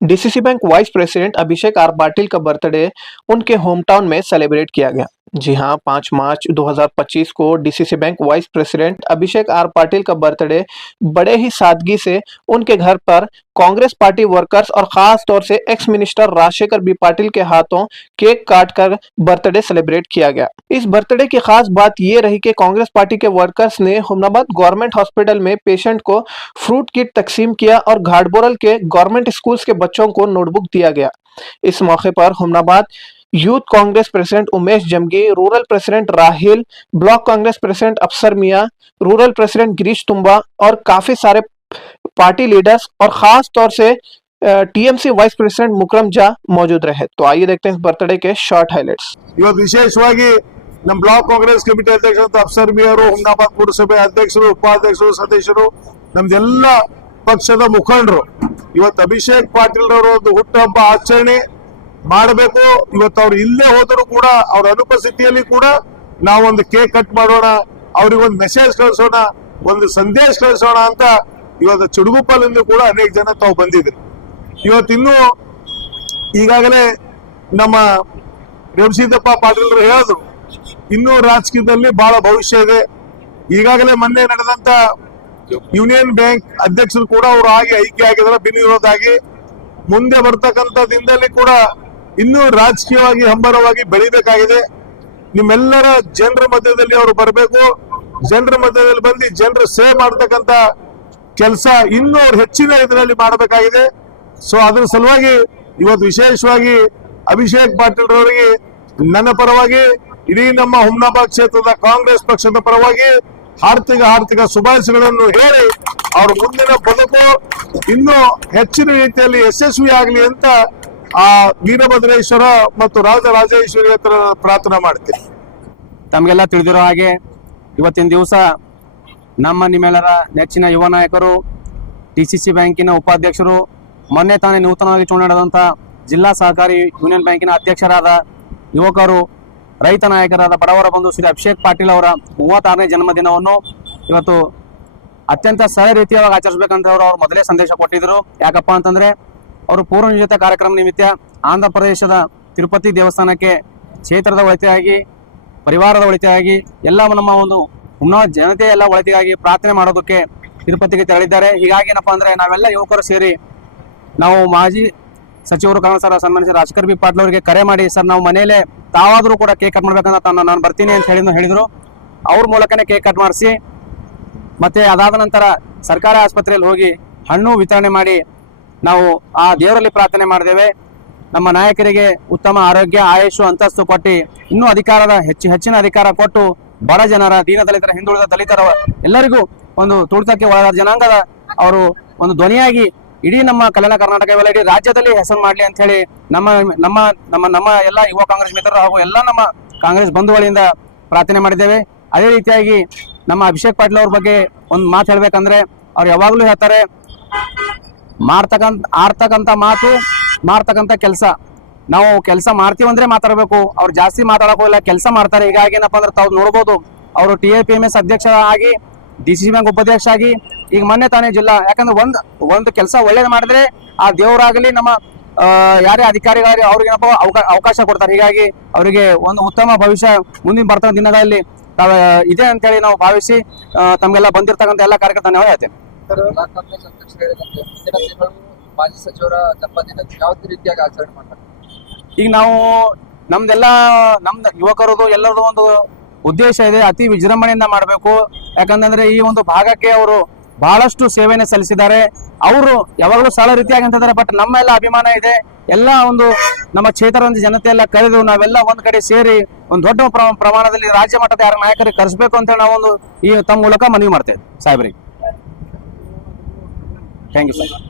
DCC bank vice president Abhishek R Patil का birthday उनके home town में सेलिब्रेट किया गया। जी हां, 5 मार्च 2025 को DCC bank vice president Abhishek R Patil का बर्थडे बड़े ही सादगी से उनके घर पर कांग्रेस पार्टी वर्कर्स और खास तौर से ex minister Rajashekhar B Patil के हाथों केक काटकर बर्थडे सेलिब्रेट किया गया। इस बर्थडे की खास बात ये रही कि कांग्रेस पार्टी के वर्कर्स ने हुमनाबाद गवर्नमेंट हॉस्पिटल में पेशेंट को फ्रूट किट तकसीम किया और घाटबोरल के गवर्नमेंट स्कूल्स के बच्चों को नोटबुक दिया गया। इस मौके पर Humnabad youth Congress president Umesh Jamgi, rural president Rahil, block Congress president Afsar Miyan, rural president Girish Tumba और काफी सारे पार्टी लीडर्स और खास तौर से TMC vice president Mukarram Jha मौजूद रहे। तो आइए देखते हैं इस बर्थडे के शॉर्ट हाइलाइट्स। विशेषವಾಗಿ ನಮ್ಮ ಬ್ಲಾಕ್ ಕಾಂಗ್ರೆಸ್ ಕಮಿಟಿ ಅಧ್ಯಕ್ಷರಾದ ಅಫ್ಸರ್ ಮಿಯರು, ಹುಮನಾಬಾದ್ ಪುರಸಭೆ ಅಧ್ಯಕ್ಷರು, ಉಪಾಧ್ಯಕ್ಷರು, ಸದಸ್ಯರು, ನಮ್ದೆಲ್ಲ ಪಕ್ಷದ ಮುಖಂಡರು ಇವತ್ತು ಅಭಿಷೇಕ್ ಪಾಟೀಲ್ ರವರ ಒಂದು ಹುಟ್ಟುಹಬ್ಬ ಆಚರಣೆ ಮಾಡಬೇಕು. ಇವತ್ತು ಅವ್ರು ಇಲ್ಲೇ ಹೋದರೂ ಕೂಡ ಅವ್ರ ಅನುಪಸ್ಥಿತಿಯಲ್ಲಿ ಕೂಡ ನಾವೊಂದು ಕೇಕ್ ಕಟ್ ಮಾಡೋಣ, ಅವ್ರಿಗೆ ಒಂದು ಮೆಸೇಜ್ ಕಳಿಸೋಣ, ಒಂದು ಸಂದೇಶ ಕಳಿಸೋಣ ಅಂತ ಇವತ್ತು ಚುಡುಗುಪ್ಪಲಿಂದ ಕೂಡ ಅನೇಕ ಜನ ತಾವು ಬಂದಿದ್ರು. ಇವತ್ತಿನ್ನೂ ಈಗಾಗಲೇ ನಮ್ಮ ರೇವಣಸಿದ್ದಪ್ಪ ಪಾಟೀಲ್ರು ಹೇಳಿದ್ರು, ಇನ್ನೂ ರಾಜಕೀಯದಲ್ಲಿ ಬಹಳ ಭವಿಷ್ಯ ಇದೆ. ಈಗಾಗಲೇ ಮೊನ್ನೆ ನಡೆದಂತ ಯೂನಿಯನ್ ಬ್ಯಾಂಕ್ ಅಧ್ಯಕ್ಷರು ಕೂಡ ಅವರು ಆಗಿ ಆಯ್ಕೆ ಆಗಿದ್ದಾರೆ ಬಿನ್ವಿರೋಧ ಆಗಿ. ಮುಂದೆ ಬರ್ತಕ್ಕಂಥ ದಿನದಲ್ಲಿ ಕೂಡ ಇನ್ನೂ ರಾಜಕೀಯವಾಗಿ ಹಂಬರವಾಗಿ ಬೆಳಿಬೇಕಾಗಿದೆ. ನಿಮ್ಮೆಲ್ಲರ ಜನರ ಮಧ್ಯದಲ್ಲಿ ಅವರು ಬರಬೇಕು, ಜನರ ಮಧ್ಯದಲ್ಲಿ ಬಂದು ಜನರ ಸೇವೆ ಮಾಡ್ತಕ್ಕಂಥ ಕೆಲಸ ಇನ್ನೂ ಅವ್ರು ಹೆಚ್ಚಿನ ಇದರಲ್ಲಿ ಮಾಡಬೇಕಾಗಿದೆ. ಸೊ ಅದ್ರ ಸಲುವಾಗಿ ಇವತ್ತು ವಿಶೇಷವಾಗಿ ಅಭಿಷೇಕ್ ಪಾಟೀಲ್ ರವರಿಗೆ ನನ್ನ ಪರವಾಗಿ, ಇಡೀ ನಮ್ಮ ಹುಮನಾಬಾದ್ ಕ್ಷೇತ್ರದ ಕಾಂಗ್ರೆಸ್ ಪಕ್ಷದ ಪರವಾಗಿ ಹಾರ್ದಿಕ ಶುಭಾಶಯಗಳನ್ನು ಹೇಳಿ ಅವ್ರ ಮುಂದಿನ ಬದುಕು ಇನ್ನೂ ಹೆಚ್ಚಿನ ರೀತಿಯಲ್ಲಿ ಯಶಸ್ವಿ ಆಗಲಿ ಅಂತ ಆ ವೀರಭದ್ರೇಶ್ವರ ಮತ್ತು ರಾಜರಾಜೇಶ್ವರಿ ಹತ್ರ ಪ್ರಾರ್ಥನೆ ಮಾಡ್ತೀನಿ. ತಮಗೆಲ್ಲ ತಿಳಿದಿರೋ ಹಾಗೆ ಇವತ್ತಿನ ದಿವಸ ನಮ್ಮ ನಿಮ್ಮೆಲ್ಲರ ನೆಚ್ಚಿನ ಯುವ ನಾಯಕರು, ಡಿಸಿಸಿ ಬ್ಯಾಂಕಿನ ಉಪಾಧ್ಯಕ್ಷರು, ಮೊನ್ನೆ ತಾನೇ ನೂತನವಾಗಿ ಚುನಾವಣೆಯಾದಂಥ ಜಿಲ್ಲಾ ಸಹಕಾರಿ ಯೂನಿಯನ್ ಬ್ಯಾಂಕಿನ ಅಧ್ಯಕ್ಷರಾದ ಯುವಕರು, ರೈತ ನಾಯಕರಾದ ಬಡವರ ಬಂಧು ಶ್ರೀ ಅಭಿಷೇಕ್ ಪಾಟೀಲ್ ಅವರ 36ನೇ ಜನ್ಮದಿನವನ್ನು ಇವತ್ತು ಅತ್ಯಂತ ಸರಳ ರೀತಿಯಾಗಿ ಆಚರಿಸಬೇಕಂತ ಅವರು ಮೊದಲೇ ಸಂದೇಶ ಕೊಟ್ಟಿದ್ರು. ಯಾಕಪ್ಪ ಅಂತಂದ್ರೆ ಅವರು ಪೂರ್ವ ನಿಯೋಜಿತ ಕಾರ್ಯಕ್ರಮ ನಿಮಿತ್ತ ಆಂಧ್ರ ಪ್ರದೇಶದ ತಿರುಪತಿ ದೇವಸ್ಥಾನಕ್ಕೆ ಕ್ಷೇತ್ರದ ಒಳಿತಿಗಾಗಿ, ಪರಿವಾರದ ಒಳಿತಿಗಾಗಿ, ಎಲ್ಲ ನಮ್ಮ ಒಂದು ಹುಮನಾಬಾದ್ ಜನತೆಯ ಎಲ್ಲ ಒಳಿತಿಗಾಗಿ ಪ್ರಾರ್ಥನೆ ಮಾಡೋದಕ್ಕೆ ತಿರುಪತಿಗೆ ತೆರಳಿದ್ದಾರೆ. ಹೀಗಾಗಿ ಏನಪ್ಪಾ ಅಂದ್ರೆ ನಾವೆಲ್ಲ ಯುವಕರು ಸೇರಿ ನಾವು ಮಾಜಿ ಸಚಿವರು ಕಾಂಗ್ರೆಸ್ ಸನ್ಮಾನಿಸಿದ ರಾಜಶೇಖರ್ ಬಿ ಪಾಟೀಲ್ ಅವರಿಗೆ ಕರೆ ಮಾಡಿ, ಸರ್ ನಾವು ಮನೆಯಲ್ಲೇ ತಾವಾದರೂ ಕೂಡ ಕೇಕ್ ಕಟ್ ಮಾಡ್ಬೇಕಂತ ನಾನು ಬರ್ತೀನಿ ಅಂತ ಹೇಳಿದ್ರು. ಅವ್ರ ಮೂಲಕನೇ ಕೇಕ್ ಕಟ್ ಮಾಡಿಸಿ ಮತ್ತೆ ಅದಾದ ನಂತರ ಸರ್ಕಾರಿ ಆಸ್ಪತ್ರೆಯಲ್ಲಿ ಹೋಗಿ ಹಣ್ಣು ವಿತರಣೆ ಮಾಡಿ ನಾವು ಆ ದೇವರಲ್ಲಿ ಪ್ರಾರ್ಥನೆ ಮಾಡಿದ್ದೇವೆ. ನಮ್ಮ ನಾಯಕರಿಗೆ ಉತ್ತಮ ಆರೋಗ್ಯ, ಆಯುಷು, ಅಂತಸ್ತು ಕೊಟ್ಟು ಇನ್ನೂ ಅಧಿಕಾರದ ಹೆಚ್ಚಿನ ಅಧಿಕಾರ ಕೊಟ್ಟು ಬಡ ಜನರ, ದೀನದಲಿತರ, ಹಿಂದುಳಿದ ದಲಿತರ ಎಲ್ಲರಿಗೂ ಒಂದು ತುಳಿತಕ್ಕೆ ಒಳಗಾದ ಜನಾಂಗದ ಅವರು ಒಂದು ಧ್ವನಿಯಾಗಿ ಇಡೀ ನಮ್ಮ ಕಲ್ಯಾಣ ಕರ್ನಾಟಕವೆಲ್ಲ ಇಡೀ ರಾಜ್ಯದಲ್ಲಿ ಹೆಸರು ಮಾಡಲಿ ಅಂತ ಹೇಳಿ ನಮ್ಮ ನಮ್ಮ ನಮ್ಮ ನಮ್ಮ ಎಲ್ಲ ಯುವ ಕಾಂಗ್ರೆಸ್ ಮಿತ್ರರು ಹಾಗೂ ಎಲ್ಲ ನಮ್ಮ ಕಾಂಗ್ರೆಸ್ ಬಂಧುಗಳಿಂದ ಪ್ರಾರ್ಥನೆ ಮಾಡಿದ್ದೇವೆ. ಅದೇ ರೀತಿಯಾಗಿ ನಮ್ಮ ಅಭಿಷೇಕ್ ಪಾಟೀಲ್ ಅವ್ರ ಬಗ್ಗೆ ಒಂದು ಮಾತು ಹೇಳ್ಬೇಕಂದ್ರೆ ಅವ್ರು ಯಾವಾಗಲೂ ಹೇಳ್ತಾರೆ, ಆಡ್ತಕ್ಕಂಥ ಮಾತು, ಮಾಡ್ತಕ್ಕಂಥ ಕೆಲಸ. ನಾವು ಕೆಲಸ ಮಾಡ್ತೀವಂದ್ರೆ ಮಾತಾಡಬೇಕು, ಅವ್ರು ಜಾಸ್ತಿ ಮಾತಾಡೋಕೋಲ್ಲ, ಕೆಲಸ ಮಾಡ್ತಾರೆ. ಹೀಗಾಗಿ ಏನಪ್ಪ ಅಂದ್ರೆ ತಾವು ನೋಡ್ಬೋದು, ಅವರು TAPMS ಅಧ್ಯಕ್ಷ ಆಗಿ, DCC ಬ್ಯಾಂಕ್ ಉಪಾಧ್ಯಕ್ಷ ಆಗಿ, ಈಗ ಮೊನ್ನೆ ತಾನೇ ಜಿಲ್ಲಾ, ಯಾಕಂದ್ರೆ ಒಂದು ಕೆಲಸ ಒಳ್ಳೇದು ಮಾಡಿದ್ರೆ ಆ ದೇವರಾಗಲಿ ನಮ್ಮ ಯಾರೇ ಅಧಿಕಾರಿಗಳಿಗೆ ಅವ್ರಿಗೇನಪ್ಪ ಅವಕಾಶ ಕೊಡ್ತಾರೆ. ಹೀಗಾಗಿ ಅವರಿಗೆ ಒಂದು ಉತ್ತಮ ಭವಿಷ್ಯ ಮುಂದಿನ ಬರ್ತಕ್ಕಂಥ ದಿನಗಳಲ್ಲಿ ಇದೆ ಅಂತೇಳಿ ನಾವು ಭಾವಿಸಿ ತಮಗೆಲ್ಲ ಬಂದಿರತಕ್ಕಂಥ ಎಲ್ಲ ಕಾರ್ಯಕರ್ತರು ನಾವು ಹೇಳ್ತೇನೆ. ಮಾಜಿ ಸಚಿವರ ಜನ್ಮದಿನ ಯಾವ ರೀತಿಯಾಗಿ ಆಚರಣೆ ಮಾಡ್ತಾರೆ? ಈಗ ನಾವು ನಮ್ದು ಯುವಕರದು ಎಲ್ಲರದು ಒಂದು ಉದ್ದೇಶ ಇದೆ, ಅತಿ ವಿಜೃಂಭಣೆಯಿಂದ ಮಾಡಬೇಕು. ಯಾಕಂತಂದ್ರೆ ಈ ಒಂದು ಭಾಗಕ್ಕೆ ಅವರು ಬಹಳಷ್ಟು ಸೇವೆಯನ್ನು ಸಲ್ಲಿಸಿದ್ದಾರೆ. ಅವರು ಯಾವಾಗಲೂ ಸರಳ ರೀತಿಯಾಗಿ ಅಂತಿದ್ದಾರೆ. ಬಟ್ ನಮ್ಮೆಲ್ಲ ಅಭಿಮಾನ ಇದೆ, ಎಲ್ಲ ಒಂದು ನಮ್ಮ ಕ್ಷೇತ್ರದ ಜನತೆ ಎಲ್ಲ ಕರೆದು ನಾವೆಲ್ಲ ಒಂದ್ ಕಡೆ ಸೇರಿ ಒಂದು ದೊಡ್ಡ ಪ್ರಮಾಣದಲ್ಲಿ ರಾಜ್ಯ ಮಟ್ಟದ ಯಾರ ನಾಯಕರಿಗೆ ಕರೆಸಬೇಕು ಅಂತ ಹೇಳಿ ನಾವೊಂದು ಈ ತಮ್ಮ ಮೂಲಕ ಮನವಿ ಮಾಡ್ತೇವೆ ಸಾಹೇಬ್ರಿಗೆ. Thank you sir.